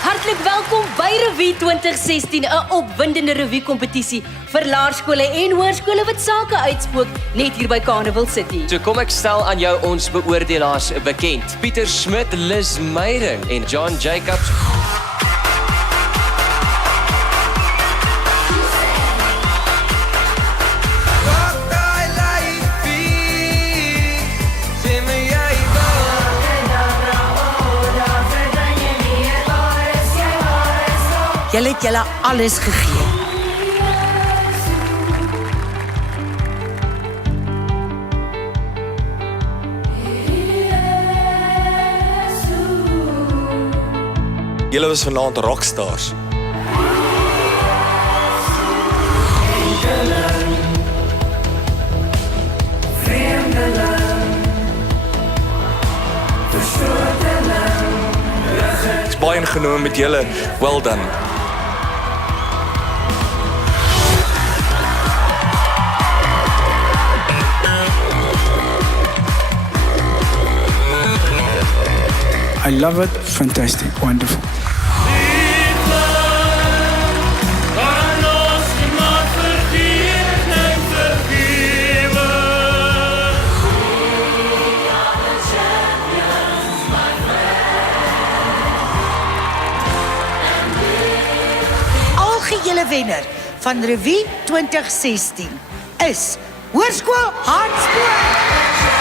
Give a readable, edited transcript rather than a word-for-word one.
Hartlik welkom by Revue 2016, 'n opwindende revue-kompetisie vir laerskole en hoërskole wat sake uitspook net hier by Carnival City. So kom ek stel aan jou ons beoordelaars bekend. Pieter Smit, Liz Meyering en John Jacobs. Julle het julle alles gegee. Julle was vanaand rockstars. Ek's baie ingenome met julle. Well done. I love it. Fantastic. Wonderful. Algehele wenner van Revue 2016 is Hoërskool Hartspoort.